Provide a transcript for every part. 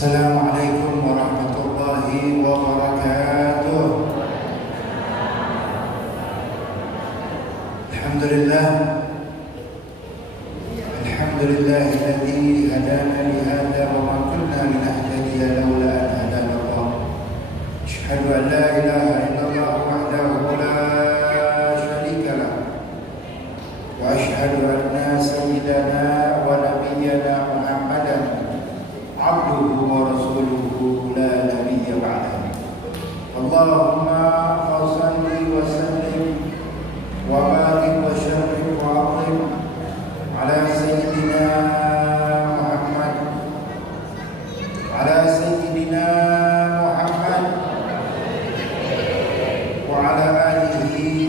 Assalamualaikum warahmatullahi wabarakatuh. Alhamdulillah, alhamdulillahilladzi hadana li hadza wa ma kunna linahtadiya laula an hadana Allah. Asyhadu an la ilaha illallah wahdahu la syarika lah wa asyhadu anna sayyidana wa nabiyyana Muhammadan abduhu wa rasuluhu la nabiyya ba'dahu. Allahumma shalli wa sallim wa barik wa sharrif wa azim ala sayyidina Muhammad wa ala alihi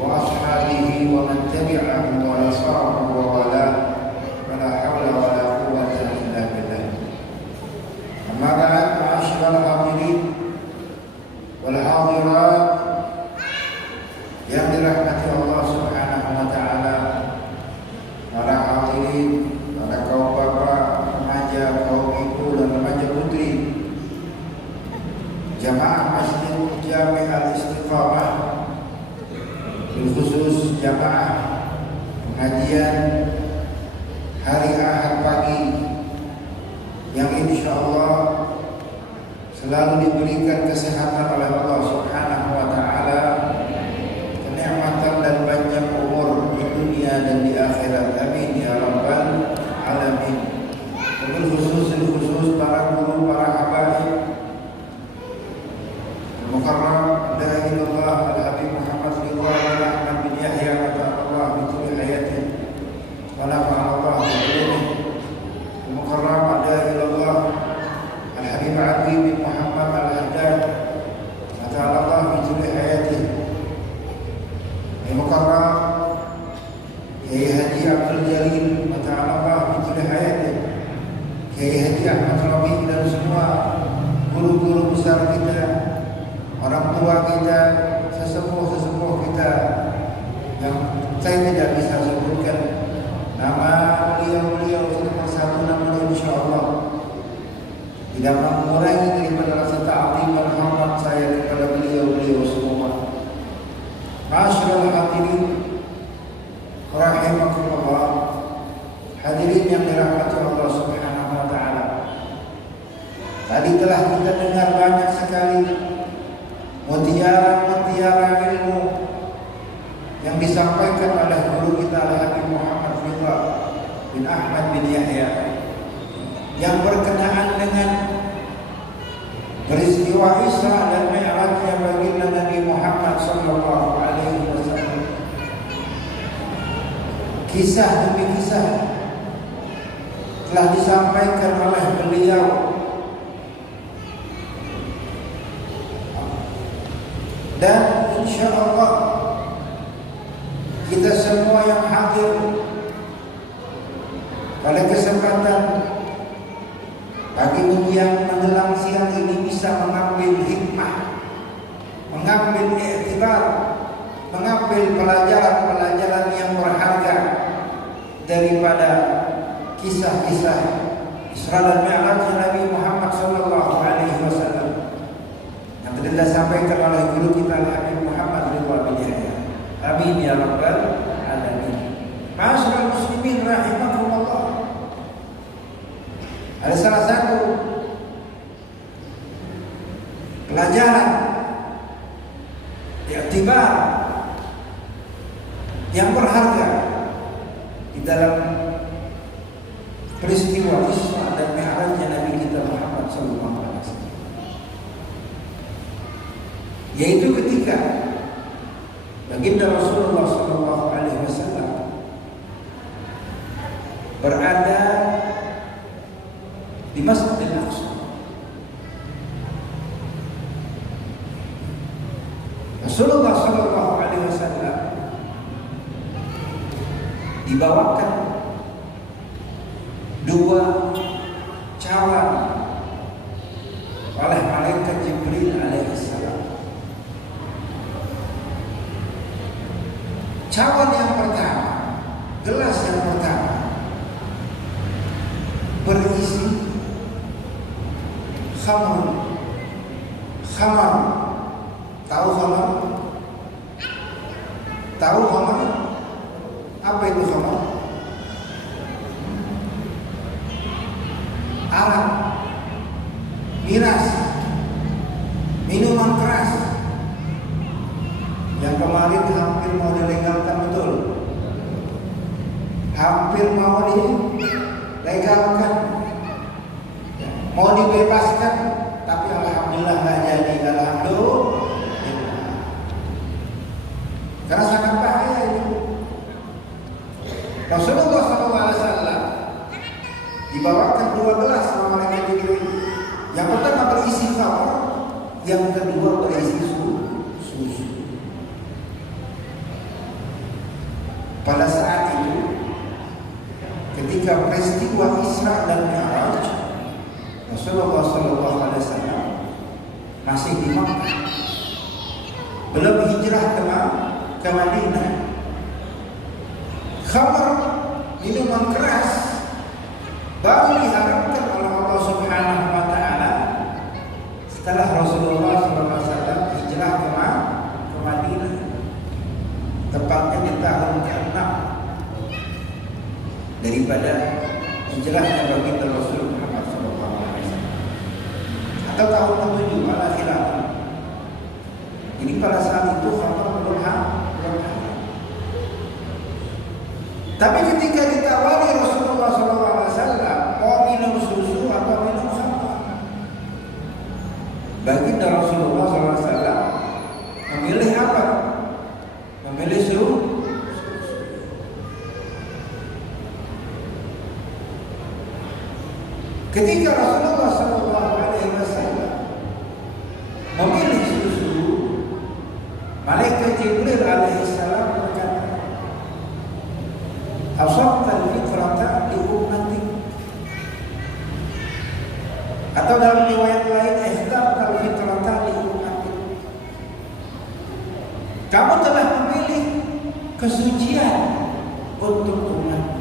wa ashabihi wa man tabi'ahum wa nasarahu wa wala wala hawla wala quwwata illa billah. Amma ba'd, ma'asyiral hadirin wal hadirat yang dirahmati Allah Subhanahu wa taala, para hadirin, para kaum bapak, remaja, kaum ibu dan remaja putri jamaah Masjid Jami' Al-Istiqamah, bil khusus jamaah pengajian hari Ahad pagi yang insyaallah selalu diberikan kesehatan oleh Allah Subhanahu wa taala, kenikmatan dan banyak umur di dunia dan di akhirat. Amin ya rabbal alamin. Wabil khusus para guru, para habaib Al-Mukarram Da'ilullah Al-Habib Muhammad Ridwan bin Ahmad bin Yahya Allah bi tuli hayatin wa nafa'allah bi ilmihi. Al-Mukarram Da'ilullah Al-Habib Ali bin Muhammad Al-Haddad Allah bi tuli hayatin. Al-Mukarram Kiai Haji Abdul Jalil Allah bi tuli hayatin. Kiai Haji Ahmad Rabi dan semua guru-guru besar kita, orang tua kita, sesepuh-sesepuh kita yang saya tidak bisa sebutkan nama beliau satu persatu, namun insyaallah tidak mengurangi daripada rasa ta'zim dan hormat saya kepada beliau semua. Ma'asyiral hadirin rahimakumullah, hadirin yang dirahmati Allah Subhanahu wa taala. Tadi telah kita dengar banyak sekali mutiara ilmu yang disampaikan oleh guru kita Al-Habib Muhammad Ridwan bin Ahmad bin Yahya yang berkenaan dengan peristiwa Isra dan Mi'rajnya baginda Nabi Muhammad sallallahu alaihi wasallam. Kisah demi kisah telah disampaikan oleh beliau. Dan insyaallah kita semua yang hadir pada kesempatan pagi menjelang menjelang siang ini bisa mengambil hikmah, mengambil iktibar, mengambil pelajaran-pelajaran yang berharga daripada kisah-kisah Isra dan Mi'raj Nabi Muhammad sallallahu alaihi wasallam yang telah disampaikan oleh guru kita Al-Habib Muhammad Ridwan bin Yahya. Amin ya rabbal alamin. Ma'asyiral muslimin rahimakumullah. Ada salah satu pelajaran iktibar yang berharga di dalam peristiwa Isra dan Mi'rajnya Nabi kita Muhammad sallallahu alaihi wasallam, yaitu ketika baginda Rasulullah sallallahu alaihi wasallam berada di Masjidil Aqsa. Rasulullah sallallahu alaihi wasallam dibawakan dua cawan oleh malaikat Jibril alaihissalam. Cawan yang pertama, gelas yang pertama berisi khamr. Khamar. Tahu khamar? Tahu khamar? Apa itu khamar? Arak, miras, minuman keras yang kemarin hampir mau dilegalkan, betul? Hampir mau dilegalkan, mau dibebaskan, tapi alhamdulillah nggak jadi. Alhamdulillah, karena sangat bahaya ini. Rasulullah SAW dibawakan 2 gelas sama malaikat Jibril. Yang pertama berisi khamr, yang kedua berisi susu. Pada saat itu, ketika peristiwa Isra dan Mi'raj, Rasulullah SAW masih di Makkah, belum hijrah ke Madinah. Khamr, minuman keras, baru diharamkan oleh Allah Subhanahu wa Ta'ala setelah Rasulullah SAW hijrah ke Madinah, tepatnya di tahun ke-6 daripada hijrahnya baginda Rasul Muhammad SAW, atau tahun ke-7 ala khilaf. Jadi pada saat itu khamr belum haram. Tapi ketika ditawari Rasulullah SAW mau minum susu atau minum khamr, baginda Rasulullah SAW memilih apa? Memilih susu. Ketika Rasulullah SAW memilih susu, malaikat Jibril alaihissalam berkata, "Asabtal fitrata li ummati." Atau dalam riwayat lain, "Ihtabtal fitrata li ummati." Kamu telah memilih kesucian untuk umat.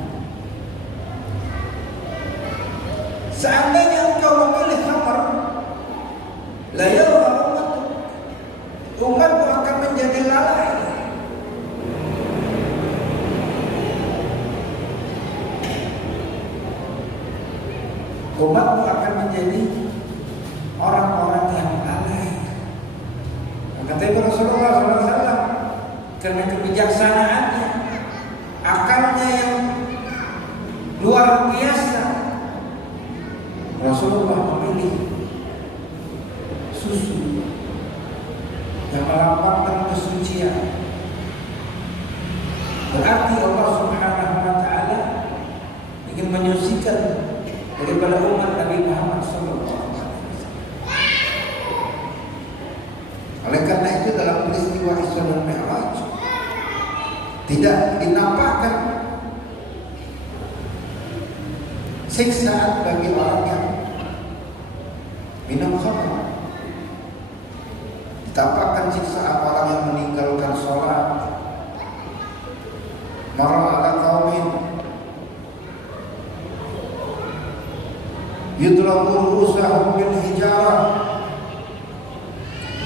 Seandainya engkau memilih khamr, la yarghabu umatmu akan menjadi lalai. Umatmu akan menjadi orang-orang yang lalai. Kata Rasulullah SAW, karena kebijaksanaannya, akalnya yang luar biasa, Rasulullah memilih susu yang melambangkan kesucian. Berarti Allah Subhanahu wa Ta'ala ingin menyucikan daripada umat Nabi Muhammad SAW. Oleh karena itu dalam peristiwa Isra dan Mi'raj tidak dinampakkan siksaan bagi orang yang minum khamr. Ditampakkan siksaan orang yang meninggalkan sholat. Marra ala qaumin yudrabu ru'usahum bil hijarah.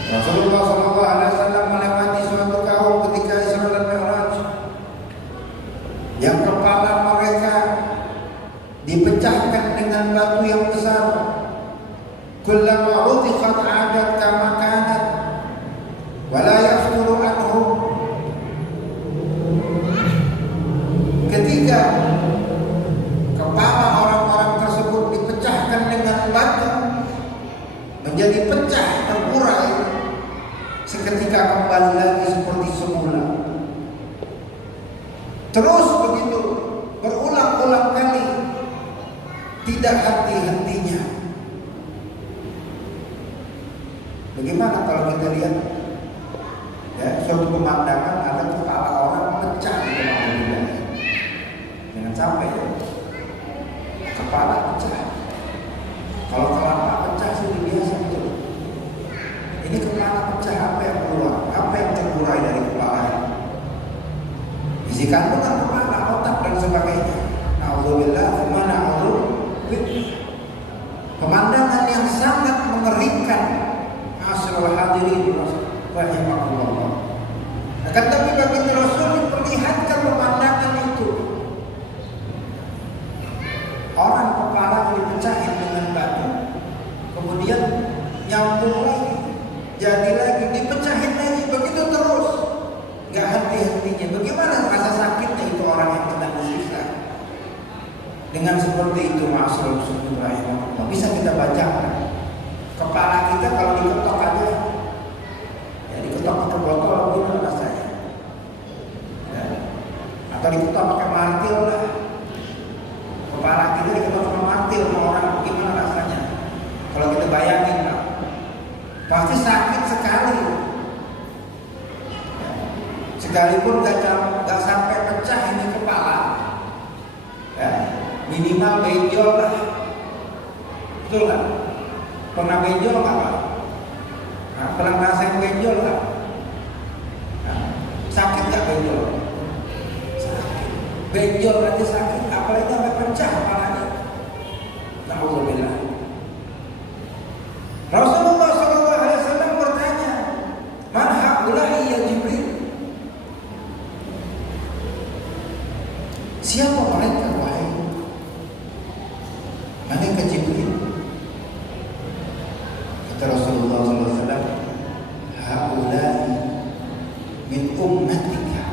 Rasulullah SAW melewati suatu kaum ketika Isra dan Mi'raj yang kepala mereka dipecahkan dengan batu yang besar. Kullama udhiqat 'adat kama kanat wa la yafturu anhu. Ketika kepala orang-orang tersebut dipecahkan dengan batu menjadi pecah terurai, seketika kembali lagi seperti semula. Terus begitu berulang-ulang kali, tidak henti-hentinya. Bagaimana kalau kita lihat suatu pemandangan ada kepala orang pecah di tengah jalan? Jangan sampai kepala pecah. Kalau kepala pecah sih biasa betul. Ini kepala pecah, apa yang keluar? Apa yang terurai dari kepala? Isi kandungan kepala, otak dan sebagainya. Na'udzubillah, na'udzubillah. pemandangan yang sangat mengerikan. Ma'asyiral hadirin rahimakumullah. Akan tapi baginda Rasul diperlihatkan pemandangan itu. Orang kepala dipecahin dengan batu, kemudian nyambung lagi, jadi lagi, dipecahin lagi, begitu terus, nggak henti-hentinya. Bagaimana rasa sakitnya itu orang yang sedang bersiksa? Dengan seperti itu, ma'asyiral muslimin rahimahullah, bisa kita baca. Kepala kita kalau diketok aja, ya diketok pakai botol, gimana rasanya? Ya. Atau diketok pakai martil lah. Kepala kita diketok pakai martil sama orang, gimana rasanya? Kalau kita bayangin, lah, pasti sakit sekali. Ya. Sekalipun nggak sampai pecah ini kepala, ya, minimal benjol lah, betul lah. Pernah benjol nggak Pak? Nah, pernah ngerasain benjol nggak? Nah, sakit nggak benjol? Sakit. Benjol nanti sakit, apalagi sampai pecah kepalanya. Alhamdulillah. Rasulullah SAW bertanya, "Man haula'i ya Jibril?" Siapa mereka wahai malaikat Jibril? Kata Rasulullah SAW, "Haula'i min ummatika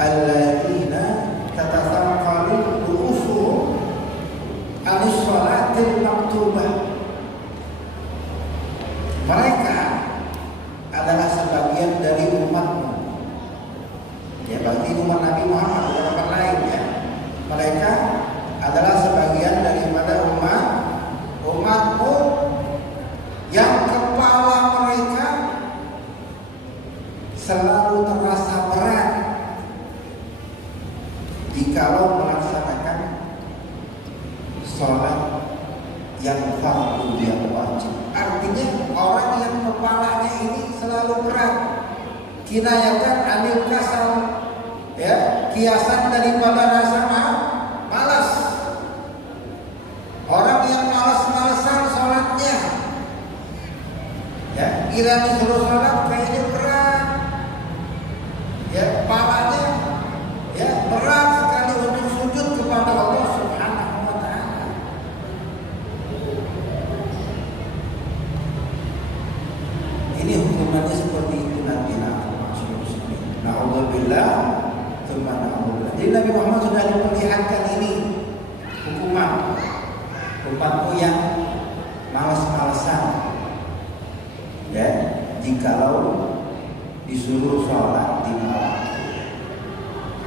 alladzina tatasaqqalu ru'usuhum anis salatil maktubah." Mereka adalah sebagian dari umatmu. Ya, berarti umat Nabi Muhammad, bukan umat lain ya. Mereka adalah sebagian daripada umatmu yang kepala mereka selalu terasa berat jikalau melaksanakan sholat yang fardu, yang wajib. Artinya orang yang kepalanya ini selalu berat. Kinayatan anil kasal, ya, kiasan daripada rasa malas. Orang yang malas-malasan sholatnya, ya, kira disuruh sholat kayaknya berat, ya, kepalanya, ya, berat sekali untuk sujud kepada Allah Subhanahu wa Ta'ala. Ini hukumannya seperti itu nanti. Na'udzubillah, tsumma na'udzubillah. Jadi Nabi Muhammad sudah diperlihatkan ini hukuman umatmu yang malas-malasan, ya, jikalau disuruh sholat di malam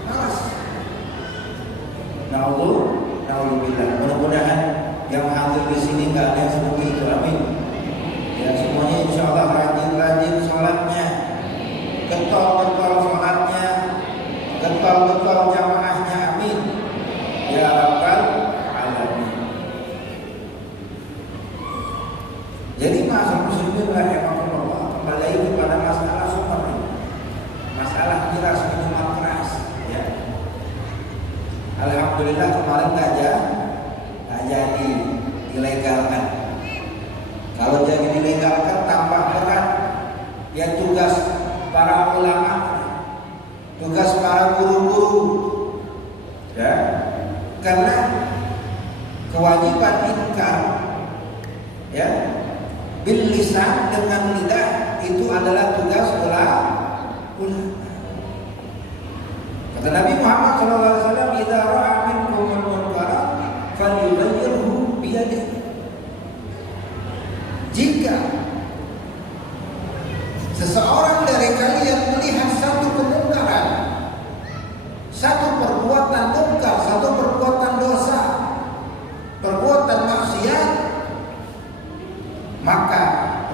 malas. Na'udzubillah. Mudah-mudahan yang hadir di sini nggak ada yang seperti itu. Amin. Ya, semuanya insya Allah rajin-rajin sholatnya, getol-getol sholatnya, getol-getol jamaahnya. Amin ya rabbal alamin. Jadi ma'asyiral muslimin rahimakumullah, kembali kepada masalah sumber ini, masalah miras minuman keras, ya. Alhamdulillah kemarin nggak jadi dilegalkan. Kalau jadi dilegalkan tambah berat, ya, tugas para ulama, tugas para guru-guru, ya, karena kewajiban inkar, ya, bil lisan, dengan lidah, itu adalah tugas ulama. Kata Nabi Muhammad SAW, "Idza ra'a minkum munkara falyughayyirhu biyadihi." Jika seseorang dari kalian melihat satu kemungkaran, satu perbuatan mungkar, satu perbuatan dosa, perbuatan maksiat, maka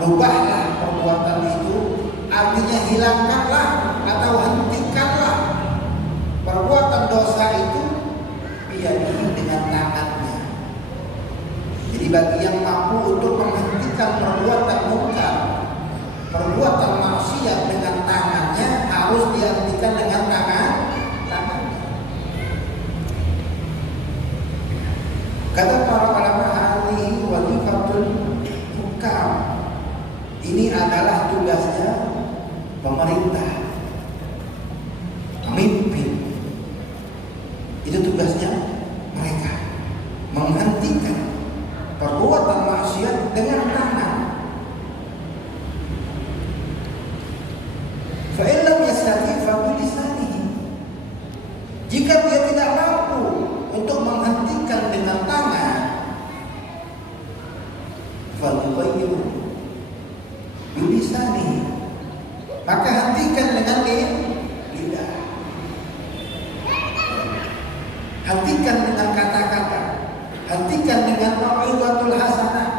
rubahlah perbuatan itu. Artinya hilangkanlah atau hentikanlah perbuatan dosa itu biyadihi, dengan tangannya. Jadi bagi yang mampu untuk menghentikan perbuatan mungkar, perbuatan maksiat dengan tangannya, harus dihentikan dengan tangannya. Kata para ulama Jika dia tidak mampu untuk menghentikan dengan tangan, falyughayyir bilisanihi, maka hentikan dengan lidah. Hentikan dengan kata-kata, hentikan dengan mau'izatul hasanah,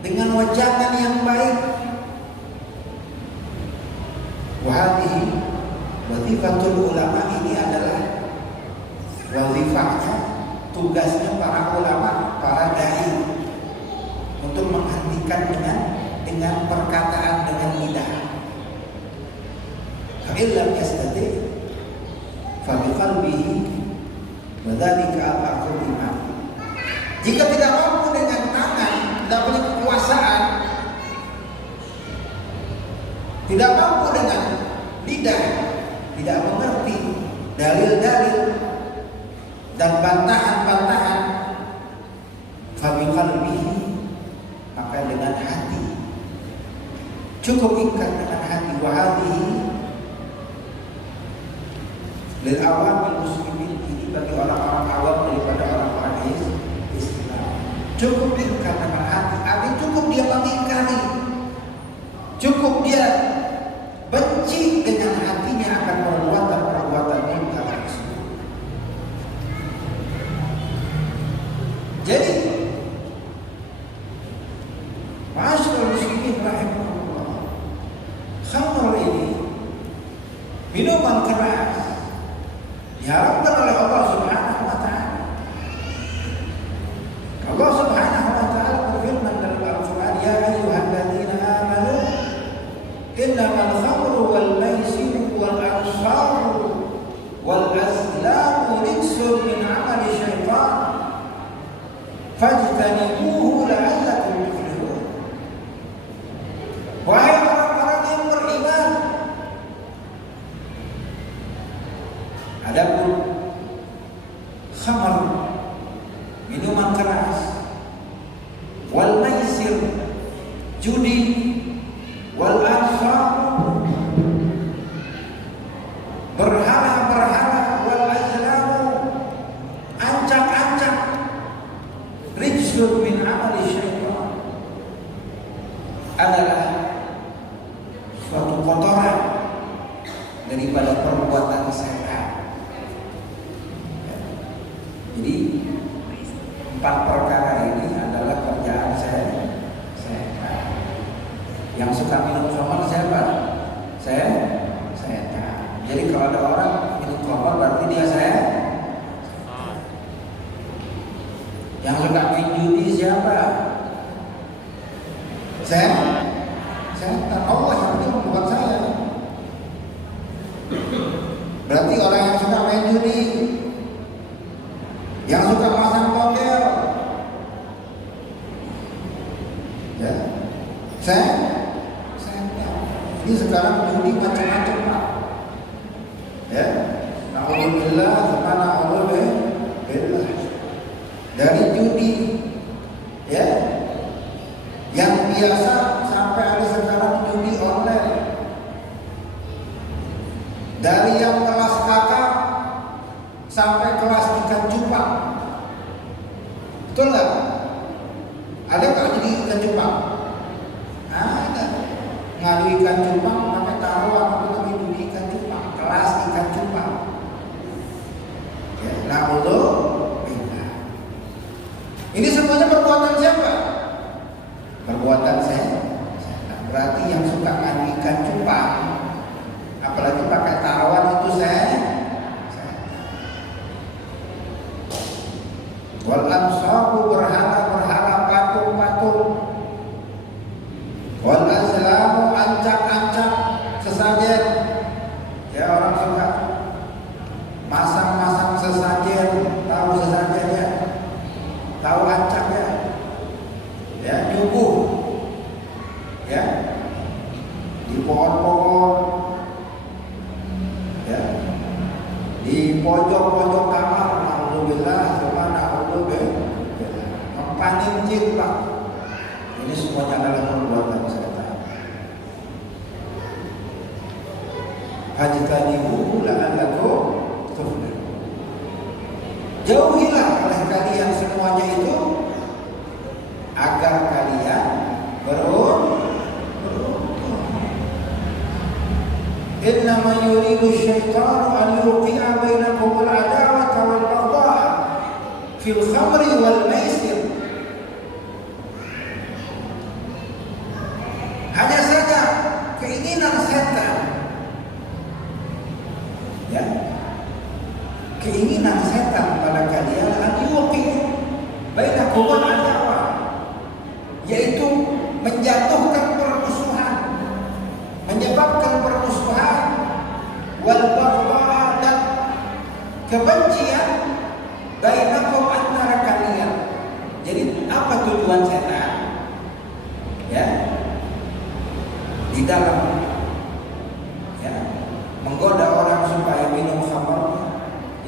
dengan wajangan yang baik. Wahadihi wazifatul ulama, ini adalah wazifahnya, tugasnya para ulama, para dai, untuk menghentikan dengan perkataan, dengan lidah. Fa illam yastati fa biqalbihi wa dzalika al-aqlu iman. Jika tidak mampu dengan tangan, tidak punya kekuasaan, tidak mampu dengan lidah, tidak mengerti dalil-dalil dan bantahan-bantahan, fa biqalbihi, maka dengan hati. Cukup ikat dengan hati. Wa hadhihi lil awam muslimin, ini bagi orang-orang awam daripada orang-orang Islam. Cukup ikat dengan hati. Artinya cukup dia mengingkari, cukup dia benci dengan hatinya akan perbuatan-perbuatan munkar tersebut. Jadi ma'asyiral muslimin rahimahullah, khamr ini, minuman keras, diharamkan oleh Allah Subhanahu wa taala. Allah Subhanahu wa taala berfirman dalam Al-Qur'an, ya ayyuhalladzina amanu innamal khamru wal maisiru wal ansaru wal azlamu rijsun min 'amali syaitan fajtanibuhu la'allakum tuflihun. Wahai orang-orang yang beriman, adapun khamr, minuman keras, wal maisir, judi, wal ansar, berhala-berhala, wal azlamu, ancak-ancak, rijsun min amali syaitan, adalah suatu kotoran daripada perbuatan setan. Jadi 4 perkara ini adalah kerjaan setan. Yang suka minum khamar siapa? Setan. Jadi kalau ada orang minum khamar berarti dia setan. Yang suka main judi siapa? Setan. Allah yang bilang, bukan saya. Berarti orang yang suka main judi, yang suka pasang togel, ya, saya. Ini sekarang judi macam-macam, Pak. Ya, na'udzubillah, subhanallah, dari judi, ya, yang biasa sampai ada sekarang judi online. Dari yang kelas kakak sampai kelas ikan cupang. Betul nggak? Ada nggak jadi ikan cupang? Ada. Ngadu ikan cupang pakai taruhan itu lagi judi ikan cupang, kelas ikan cupang. Ya, na'udzubillah. Ini semuanya perbuatan siapa? Perbuatan saya. Berarti yang suka ngadu ikan cupang, apalagi pakai taruhan, itu saya. Wal ansabu, berhala-berhala, patung-patung. Wal azlamu, ancak-ancak, sesajen. Ya, orang suka masang-masang sesajen. Tahu sesajen ya? Tahu ancak ya? Ya, nyuguh. Ya, di pohon-pohon, ya, di pojok-pojok kamar, alhamdulillah, mempanin jin, Pak. Ini semuanya adalah perbuatan setan. Fajtanibuhu la'allakum tuflihun. Jauhilah oleh kalian semuanya itu agar kalian beruntung. Innama yuridu syaitanu an yuqi'a bainakum al-adawata wal baghdha'a fil khamri wal maisir. Hanya saja keinginan setan, ya, keinginan setan pada kalian an yuqi'a bainakum al-adawah, yaitu menjatuhkan permusuhan, menyebabkan permusuhan, wal baghdha'a, dan kebencian bainakum antara kalian. Jadi apa tujuan setan? Ya, di dalam, ya, menggoda orang supaya minum khamar.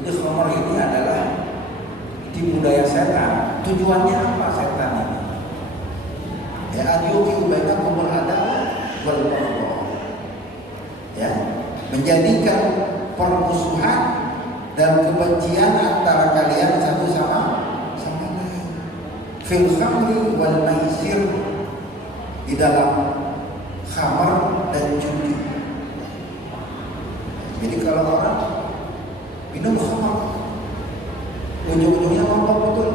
Ini khamar ini adalah tipu daya setan. Tujuannya apa setan ini? Ya, adyuki bainakum al-adawah wal baghdha. Ya, menjadikan permusuhan dan kebencian antara kalian satu sama lain. Fil khamri wal maisir, di dalam khamar dan judi. Jadi kalau orang minum khamar, ujung-ujungnya mabok betul.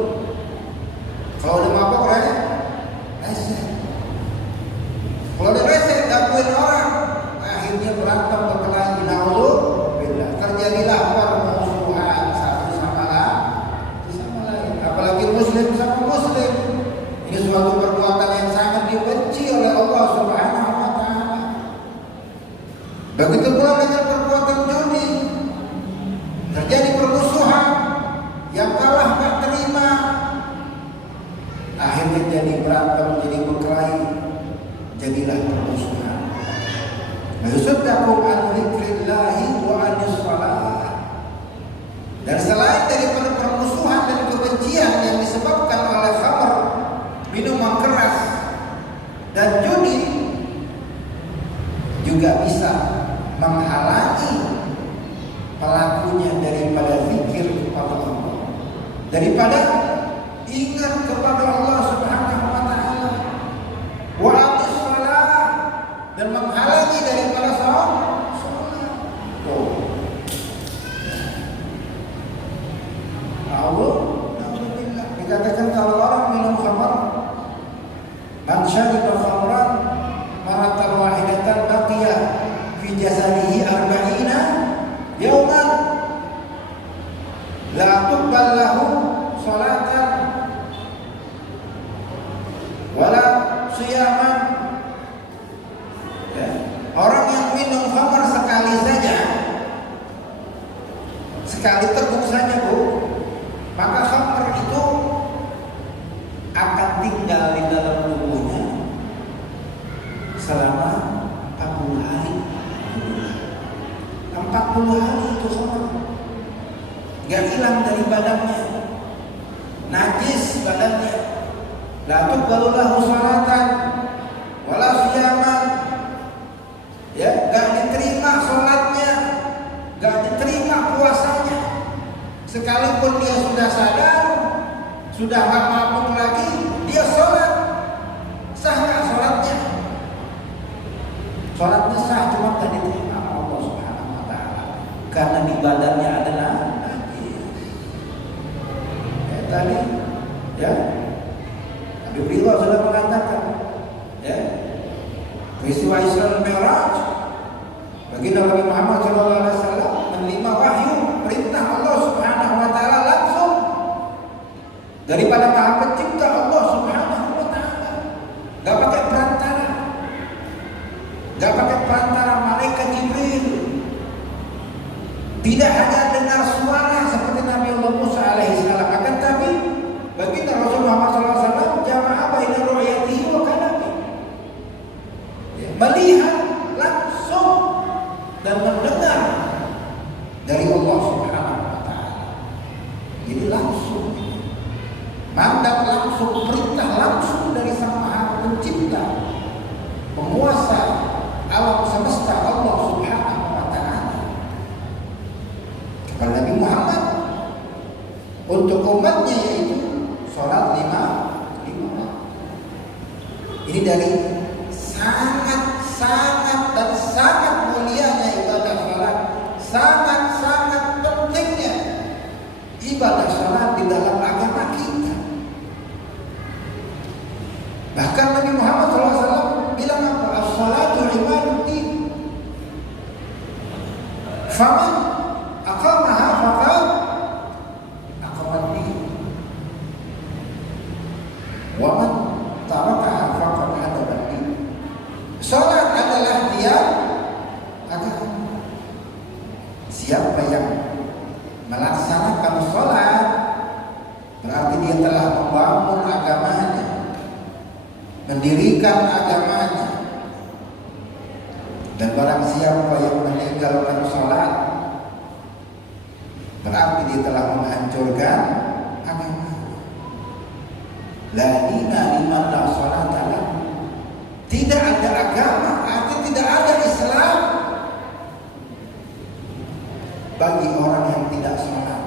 Kalau udah mabok rese. Kalau udah rese dapuin orang, akhirnya berantem berkelahi. Naudzubillah, terjadilah permusuhan satu sama lain. Apalagi muslim sama muslim. Ini suatu perbuatan yang sangat dibenci oleh Allah Subhanahu wa taala. Begitu pula dengan perbuatan judi. Terjadi permusuhan, yang kalah tak terima, akhirnya jadi berantem, jadi berkelahi, jadilah permusuhan. Mayusuddakum an dzikrillahi wa anis shalah. Dan selain daripada permusuhan dan kebencian yang disebabkan oleh khamr, minuman keras, dan judi, juga bisa menghalangi pelakunya daripada zikir kepada Allah, daripada ingat kepada Allah Subhanahu wa taala, wa anis shalah, dan menghalangi daripada salat. Alhamdulillah, dikatakan kalau orang minum khamar, man syariba khamran maratan wahidatan baqiya fi jasadihi arba'ina yauman la tuqbal lahu salatan wala siyaman. Ya. Orang yang minum khamar sekali saja, sekali teguk saja, Bu, maka khamar itu akan tinggal di dalam tubuhnya selama 40 hari. 40 hari itu khamar gak hilang dari badannya, najis badannya. La tuqbalu lahu salatan wala siyaman, ya, gak diterima salatnya, gak diterima puasanya. Sekalipun dia sudah sadar, sudah gak mabuk lagi, dia sholat, sah gak sholatnya? Sholatnya sah, cuma gak diterima Allah Subhanahu wa taala karena di badannya adalah najis. Tadi, ya, Nabi Allah sudah mengatakan, ya, peristiwa Isra Mi'raj, baginda Nabi Muhammad SAW menerima wahyu perintah Allah Subhanahu wa taala langsung daripada Maha Pencipta Allah Subhanahu wa taala. Enggak pakai perantara. Enggak pakai perantara malaikat Jibril. Tidak hanya dengar suara seperti Nabi Allah Musa alaihissalam, akan tapi baginda Rasulullah SAW jama'a baina ru'yatihi wa kalami, melihat langsung dan mendengar dari Allah Subhanahu wa taala. Jadi langsung mandat langsung, perintah langsung dari Sang Maha Pencipta, penguasa alam semesta, Allah Subhanahu wa taala, kepada Nabi Muhammad untuk umatnya, yaitu sholat lima waktu. Ini dari sangat dan sangat mulianya ibadah sholat, sangat pentingnya ibadah sholat di dalam agama kita. Bahkan Nabi Muhammad SAW bilang apa? As-salatu imaduddin. Faman aqamaha faqad aqamaddi. Wa man tarakaha faqad hadabaddi. Salat adalah dia agama. Siapa yang melaksanakan salat berarti dia telah membangun agamanya, mendirikan agamanya. Dan barang siapa yang meninggalkan sholat berarti dia telah menghancurkan agama. La dina liman la sholata lahu. Tidak ada agama, artinya tidak ada Islam bagi orang yang tidak sholat.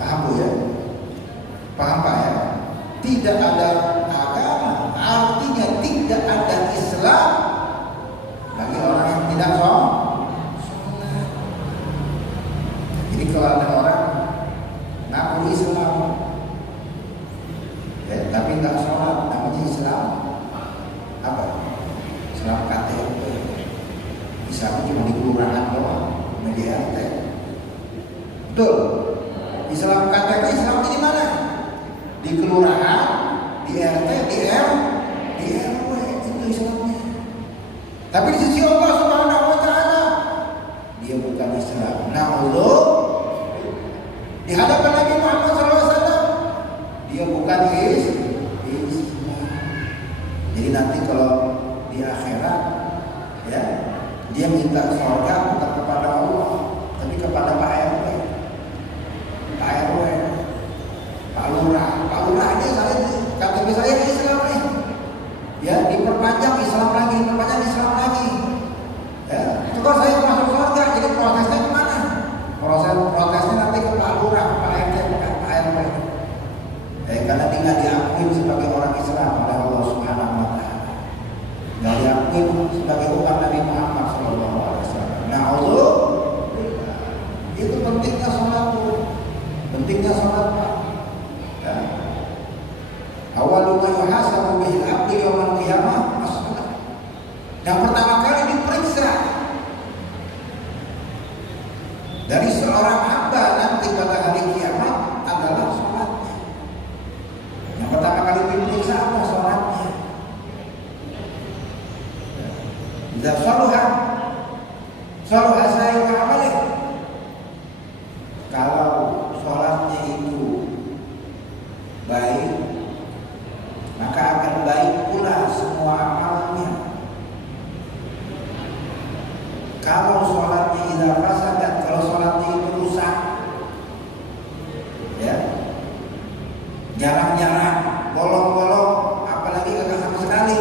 Paham Bu ya? Paham Pak ya? Tidak ada agama, artinya tidak ada Islam bagi orang yang tidak sholat. Jadi kalau ada orang ngaku Islam, ya, tapi nggak sholat, namanya Islam apa? Islam KTP. Islam cuma di kelurahan doang, media RT. Betul? Islam KTP, Islam di mana? Di kelurahan, di RT, di RW, itu Islamnya. Tapi di sisi Allah Subhanahu wa taala dia bukan Islam. Nah, Allah di hadapan Nabi Muhammad SAW dia bukan Islam. Jadi nanti kalau di akhirat ya, dia minta surga bukan kepada Allah, tapi kepada Pak RW, Pak Lurah. Pak Lurah ini KTP saya Islam nih. Ya, diperpanjang Islam lagi, ya, itu kalau saya masuk surga, jadi protesnya kemana? Protesnya nanti ke Pak Lurah, Pak RT, Pak RW. Karena dia nggak diakui sebagai orang Islam oleh Allah Subhanahu wa taala, nggak diakui sebagai umat Nabi Muhammad SAW. Nah, Allah itu pentingnya sholat, pentingnya sholat Pak. Ya. Awwalu ma yuhasabu bihil abdu yaumil qiyamah as-shalah. Yang pertama kali diperiksa dari seorang hamba nanti pada hari kiamat adalah sholatnya. Yang pertama kali diperiksa apa? Sholatnya. Jika saluha sa'iru amalih. Kalau sholatnya itu baik, maka akan baik pula semua amalnya. Kalau sholatnya idza fasadat, kalau sholatnya itu rusak, ya, jarang-jarang, bolong-bolong, apalagi kagak sama sekali,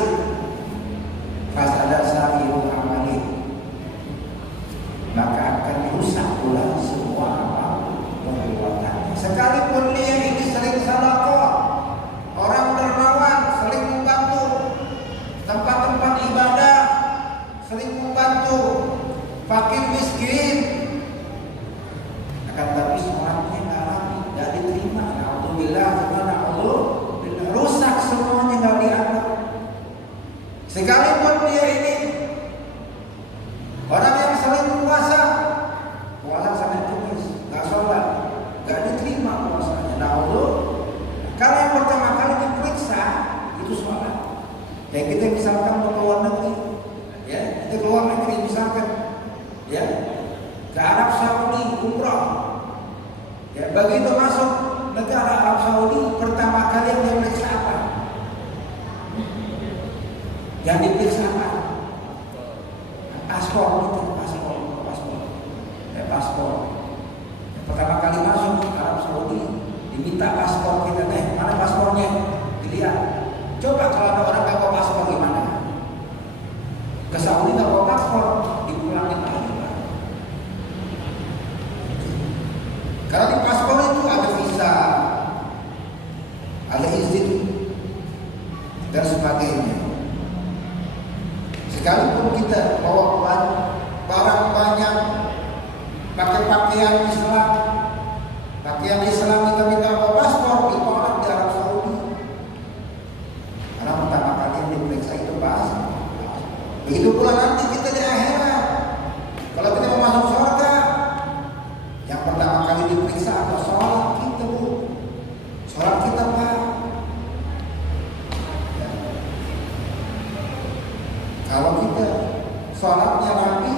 fasadat sa'iru amali, maka akan rusak pula semua amal perbuatannya. Sekalipun dia ini sering sedekah, orang dermawan, sering membantu tempat-tempat ibadah, sering membantu fakir miskin, akan tapi sholatnya nggak diterima. Alhamdulillah, rusak semuanya, nggak dianggap. Sekalipun dia ini orang yang sering puasa sampai tumis, nggak sholat, nggak diterima puasanya. Nah, Allah, kalau yang pertama kali diperiksa itu sholat. Dan kita misalkan mau keluar negeri, ya, kita keluar negeri misalkan, ya, ke Arab Saudi umrah, ya, begitu masuk negara Arab Saudi, pertama kali yang diperiksa apa? Yang diperiksa apa? Paspor, itu paspor. Pertama kali masuk ke Arab Saudi diminta paspor kita, mana paspornya? Dilihat. Coba kalau ada orang nggak bawa paspor gimana? Ke Saudi nggak bawa paspor, dipulangin lagi. Karena di paspor itu ada visa, ada izin dan sebagainya. Sekalipun kita bawa barang banyak, pakai pakaian Islam kita minta bawa paspor, ditolak di Arab Saudi. Karena pertama kali yang diperiksa itu paspor. Begitu pula nanti kita di akhirat. Kalau kita mau masuk surga, yang pertama kali diperiksa apa? Sholat kita, Bu. Sholat kita, Pak. Ya. Kalau kita sholatnya rapi,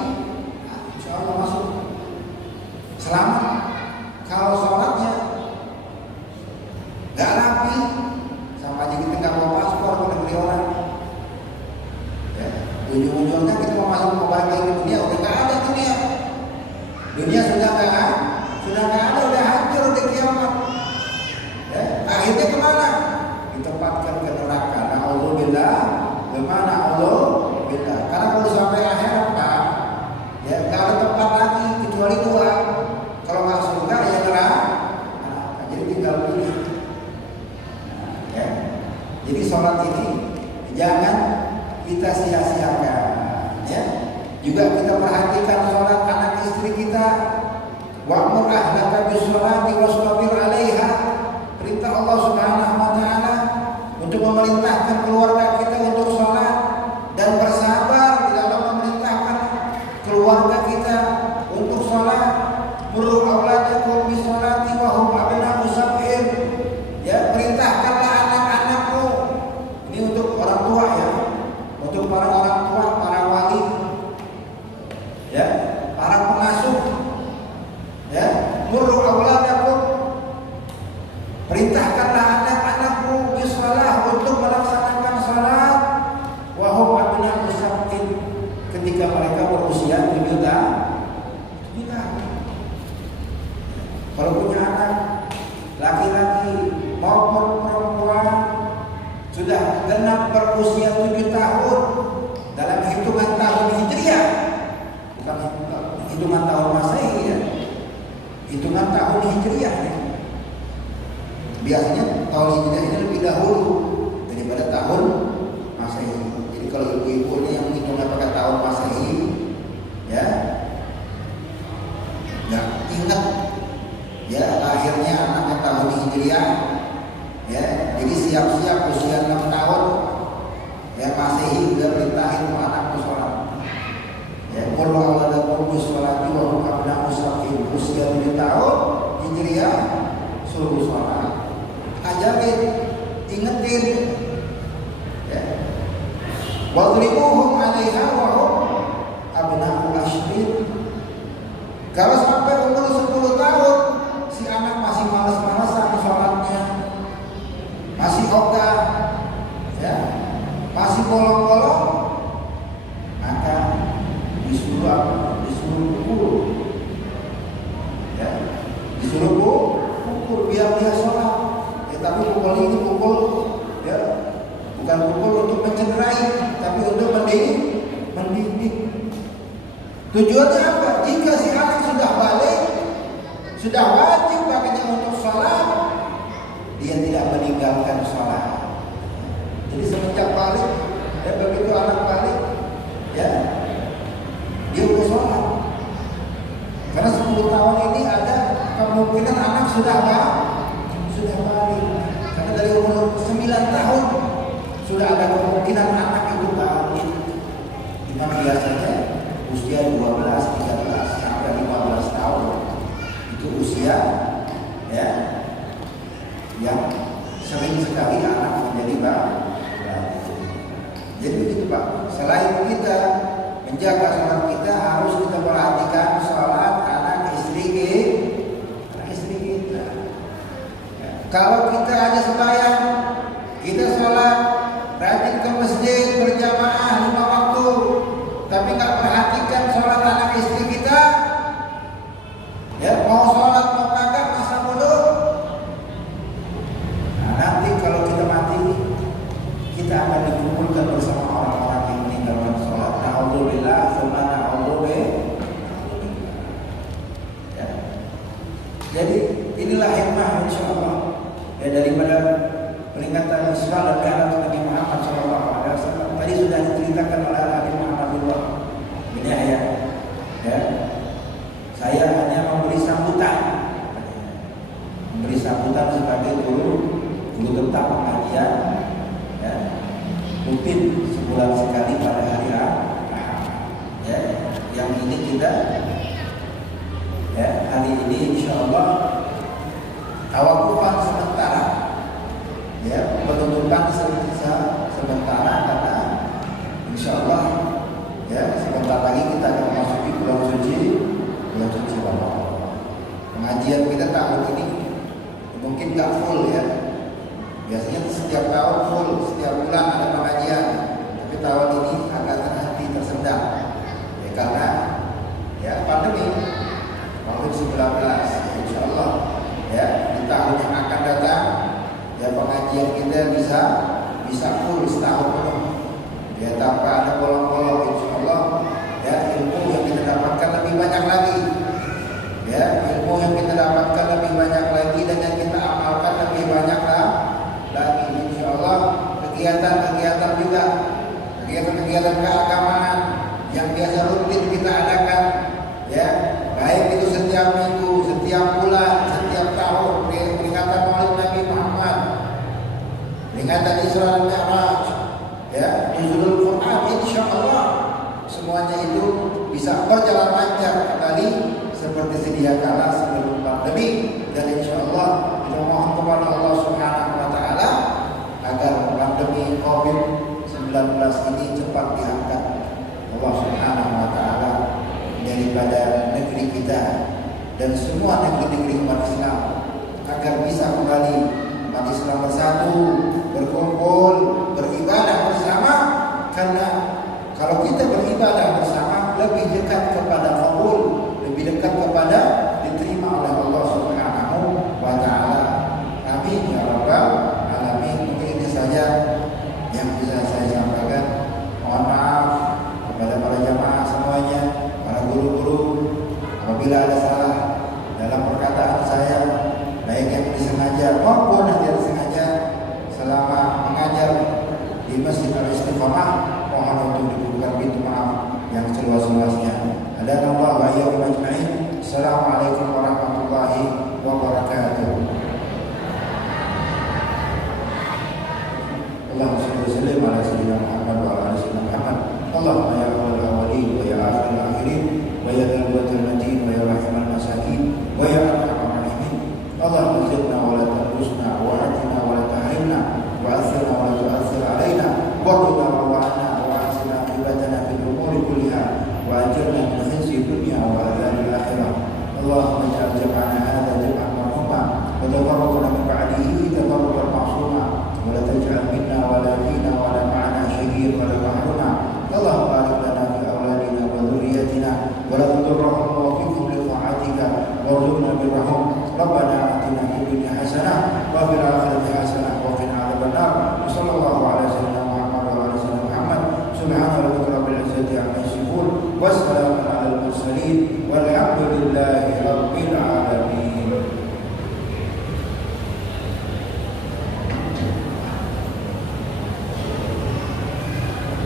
nah, insya Allah masuk. Selamat. Kalau sholatnya nggak rapi, sama aja kita nggak bawa paspor pada beli orang. Ya. Ujung-ujungnya kita mau masuk mau balik lagi dunia, udah nggak ada dunia. Dunia sudah nggak ada, udah hancur, udah kiamat. Ya. Akhirnya kemana? Ditempatkan ke neraka. Na'udzubillah, bagaimana Allah? Karena kalau sampai akhirat, Pak, ya nggak ada tempat lagi kecuali dua. Kalau nggak surga ya neraka. Jadi tinggal pilih. Ya. Jadi sholat ini jangan kita sia-siakan. Ya. Juga kita perhatikan sholat anak istri kita. Wa'mur ahlaka bis-sholati wastabir 'alaiha. Perintah Allah Subhanahu wa taala untuk memerintahkan keluarga kita untuk sholat dan bersabar di dalam memerintahkan keluarga kita untuk sholat. Murru auladakum bis-sholati wa hum abna'u sab'in. Ya, perintahkanlah anak-anakmu. Ini untuk orang tua ya. Untuk para orang tua, para wali. Ya, para pengasuh. Ya, murru auladakum. Perintahkanlah anak-anakmu bis-shalah untuk melaksanakan salat wa hum abna'u sab'in ketika mereka berusia 7 tahun. Kalau punya anak laki-laki maupun perempuan sudah genap berusia 7 tahun dalam hitungan tahun Hijriah, bukan hitungan tahun Masehi ya, hitungan tahun Hijriah ya. Biasanya tahun Hijriah ini lebih dahulu daripada tahun Masehi. Jadi kalau ibu-ibu ini yang hitungnya pakai tahun Masehi, ya, nggak ingat. Ya, lahirnya anaknya tahun Hijriah, ya, jadi siap-siap usia 6 tahun, ya Masehi udah perintahin anakku sholat. Ya, murru auladakum bis-sholati wa hum abna'u sab'in, usia 7 tahun Hijriah suruh sholat. Ajarin, ingetin, ya. Wadribuhum 'alaiha wa hum abna'u ashrin. Kalau sampai umur 10 tahun si anak masih malas-malasan sholatnya, masih ogah, ya, masih bolong-bolong, maka disuruh pukul, ya, disuruh pukul biar dia sholat. Ya, tapi pukul ini pukul, ya, bukan pukul untuk mencederai, tapi untuk mendidik. Tujuannya apa? Jika si anak sudah balik, sudah wajib baginya untuk sholat, dia tidak meninggalkan sholat. Jadi semenjak balik, ya begitu anak balik, ya dia udah sholat. Karena 10 tahun ini ada kemungkinan anak sudah balik. Karena dari umur 9 tahun sudah ada kemungkinan anak itu balik. Dimana biasanya usia 12, 13 sampai 15 tahun itu usia ya yang sering sekali anak menjadi balik. Jadi begitu Pak. Selain kita menjaga sholat kita, harus kita perhatikan sholat anak istri kita. Ya. Kalau kita aja sembahyang, kita sholat rajin ke masjid berjamaah 5 waktu, tapi nggak perhatikan sholat anak istri kita, ya mau sholat mau kagak masa bodoh. Nah, nanti kalau kita mati, kita akan dikumpulkan bersama orang-orang yang meninggalkan sholat. Na'udzubillah, tsumma na'udzubillah. Ya. Jadi inilah hikmah insyaallah ya daripada peringatan Isra dan Mi'raj Nabi Muhammad SAW. Tadi sudah diceritakan oleh Nabi Muhammad ini ayat. Ya, saya hanya memberi sambutan sebagai guru tetap pengajian ya, rutin sebulan sekali pada hari Ahad ya. Yang ini kita ya, hari ini insyaallah tawakufan sementara ya, penutupan sementara karena insyaallah ya sebentar lagi kita akan memasuki bulan suci Ramadan. Pengajian kita tahun ini mungkin nggak full ya. Biasanya setiap tahun full, setiap bulan ada pengajian. Tapi tahun ini agak terhenti, tersendat. Ya karena ya pandemi COVID-19. Insyaallah ya di tahun yang akan datang ya pengajian kita bisa full setahun penuh. Ya tanpa ada bolong-bolong insyaallah ya ilmu yang kita dapatkan lebih banyak lagi. Ya, ilmu yang kita dapatkan lebih banyak lagi dan yang kita amalkan lebih banyak lagi insyaallah. Kegiatan-kegiatan juga, kegiatan-kegiatan keagamaan yang biasa rutin kita adakan ya, baik itu setiap minggu, setiap bulan, setiap tahun, peringatan Maulid Nabi Muhammad, peringatan Isra dan Mi'raj ya, nuzulul Quran, insyaallah semuanya itu bisa berjalan lancar kembali seperti sedia kala sebelum pandemi. Dan insyaallah kita mohon kepada Allah Subhanahu wa taala agar pandemi COVID-19 ini cepat diangkat Allah Subhanahu wa taala daripada negeri kita dan semua negeri-negeri umat Islam, agar bisa kembali umat Islam bersatu, berkumpul, beribadah bersama. Karena kalau kita beribadah bersama lebih dekat kepada qabul, lebih dekat kepada diterima oleh Allah Subhanahu wa taala. Amin ya rabbal alamin. Mungkin ini saja yang bisa saya sampaikan. Mohon maaf kepada para jamaah semuanya, para guru-guru apabila ada salah dalam perkataan saya, baik yang disengaja maupun yang tidak disengaja. Selama mengajar di Masjid Al-Istiqamah, mohon untuk dibuka pintu maaf yang seluas-luasnya. Hadanallahu wa iyyakum ajma'in. Assalamualaikum warahmatullahi wabarakatuh. Allahumma shalli wa sallim ala sayyidina Muhammad wa ala ali sayyidina Muhammad. Allahumma ya awwal awwalin wa ya akhir akhirin wa ya dzal matin wa ya rahimul masakin wa ya arhamar rahimin. Allahumma zidna wa la tanqusna wa atina wa la tahrimna wa athirna wa la tu'athir alaina wa qina wa wa'na wa ahsina ibadatana fil umuri kulliha wa ajirna min khizyi dunya wa adzabil akhirah. Allahumma ij'al jam'ana hadha jam'an marhuma wa tafarraqna min ba'dihi tafarruqan ma'suma wa la taj'al minna wa la fina wa la ma'ana shaqiyyan wa la mahruma. Allahumma barik lana fi awladina wa dhurriyyatina wa la tudurrahum wa waffiqhum li ta'atika warzuqna birrahum. Rabbana atina fid dunya hasanah wa fil akhirati hasanah wa qina adzabannar. Sallallahu ala sayyidina Muhammad wa ala sayyidina Muhammad. Subhana rabbika rabbil izzati amma yasifun wa salamun alal mursalin walhamdulillahi rabbil alamin.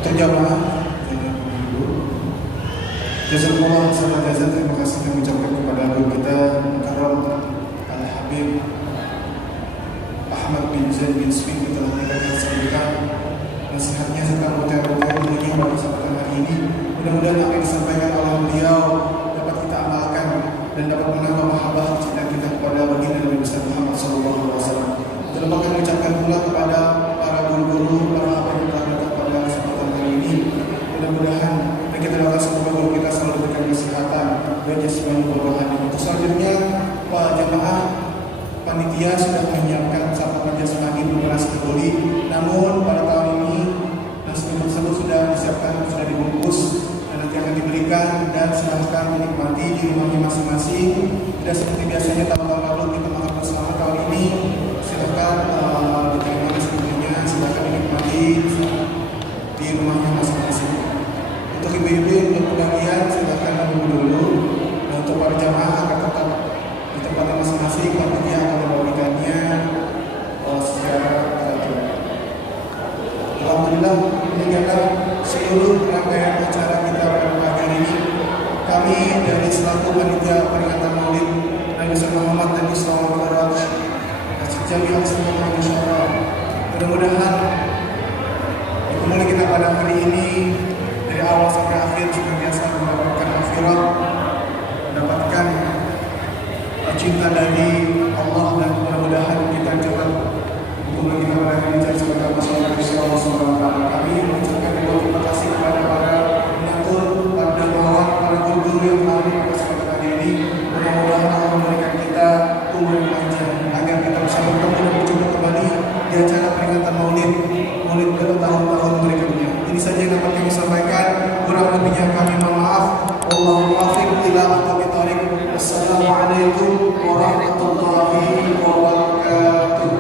Terjamaah jazakumullah khairan jazaa. Terima kasih kami ucapkan kepada guru kita Karam Al-Habib Ahmad bin Zaid bin Smith yang telah memberikan sampaikan nasihatnya serta mutiara-mutiara ilmunya pada kesempatan hari ini. Mudah-mudahan apa yang disampaikan oleh beliau dapat kita amalkan dan dapat menambah mahabbah cinta kita kepada baginda Nabi besar Muhammad SAW. Terlebih kami ucapkan pula kepada para guru-guru, para hamba yang telah datang pada kesempatan hari ini. Mudah-mudahan dan kita doakan semoga guru kita selalu diberikan kesehatan dan jasmani dan rohani. Untuk selanjutnya, para jamaah panitia sudah menyiapkan sampah jasmani beras kebuli. Namun pada tahun ini nasi tersebut sudah disiapkan, sudah dibungkus dan nanti akan diberikan dan silahkan menikmati di rumahnya masing-masing. Tidak seperti biasanya tahun-tahun lalu kita makan bersama. Tahun ini silahkan diterima rezekinya, silahkan dinikmati di rumahnya masing-masing. Untuk ibu-ibu yang belum kebagian silahkan menunggu dulu. Dan untuk para jamaah akan tetap di tempatnya masing-masing. masing-masing panitia akan membagikannya secara teratur. Alhamdulillah, demikianlah seluruh rangkaian acara kita pada pagi hari ini. Kami dari selaku panitia peringatan Maulid Nabi Muhammad Nabi Sallallahu Alaihi Wasallam jami'an semoga insyaallah mudah-mudahan ditemui kita pada hari ini dari awal sampai akhir senantiasa mendapatkan akhirat, mendapatkan cinta dari Allah, dan mudah-mudahan kita cepat untuk kita pada hari ini sebagai masyarakat Islam Subhanahu wa taala. Kami mengucapkan terima kasih kepada para pengatur, para dermawan, para guru yang telah pada kesempatan hari ini. Mudah-mudahan Allah memberikan kita umur yang panjang agar kita bisa bertemu dan berjumpa kembali di acara peringatan Maulid bertahun-tahun berikutnya. Ini saja yang dapat kami sampaikan. Kurang lebihnya kami mohon maaf. Wallahu muwaffiq ila aqwamit thoriq. Wassalamualaikum warahmatullahi wabarakatuh.